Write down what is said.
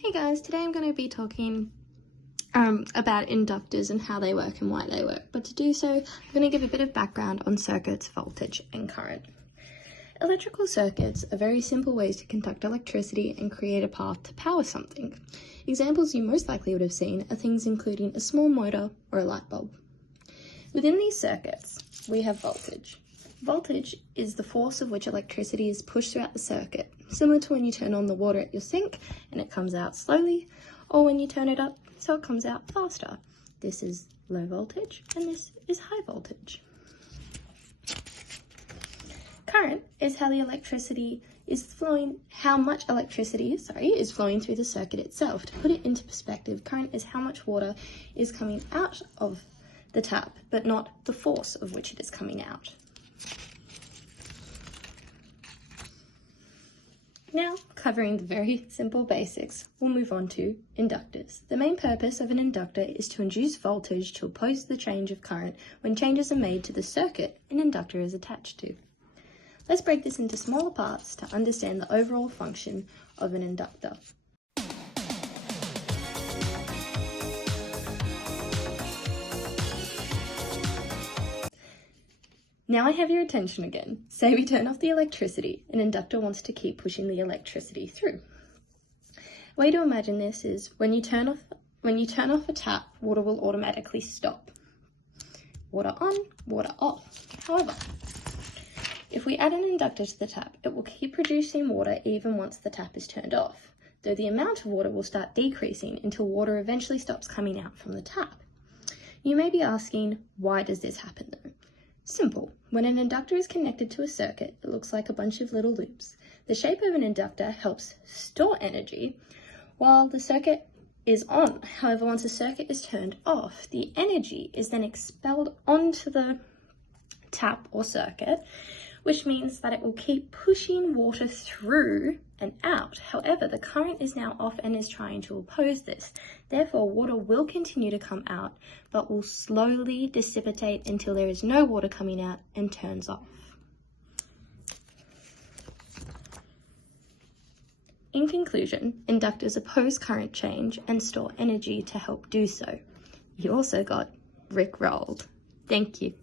Hey guys, today I'm going to be talking about inductors and how they work and why they work. But to do so, I'm going to give a bit of background on circuits, voltage and current. Electrical circuits are very simple ways to conduct electricity and create a path to power something. Examples you most likely would have seen are things including a small motor or a light bulb. Within these circuits, we have voltage. Voltage is the force of which electricity is pushed throughout the circuit, similar to when you turn on the water at your sink and it comes out slowly, or when you turn it up so it comes out faster. This is low voltage and this is high voltage. Current is how the electricity is flowing, how much electricity is flowing through the circuit itself. To put it into perspective, current is how much water is coming out of the tap, but not the force of which it is coming out. Now, covering the very simple basics, we'll move on to inductors. The main purpose of an inductor is to induce voltage to oppose the change of current when changes are made to the circuit an inductor is attached to. Let's break this into smaller parts to understand the overall function of an inductor. Now I have your attention again. Say we turn off the electricity. An inductor wants to keep pushing the electricity through. A way to imagine this is when you turn off a tap, water will automatically stop. Water on, water off. However, if we add an inductor to the tap, it will keep producing water even once the tap is turned off, though the amount of water will start decreasing until water eventually stops coming out from the tap. You may be asking, why does this happen though? Simple. When an inductor is connected to a circuit, it looks like a bunch of little loops. The shape of an inductor helps store energy while the circuit is on. However, once a circuit is turned off, the energy is then expelled onto the tap or circuit, which means that it will keep pushing water through and out. However, the current is now off and is trying to oppose this. Therefore, water will continue to come out, but will slowly dissipate until there is no water coming out and turns off. In conclusion, inductors oppose current change and store energy to help do so. You also got Rick-rolled. Thank you.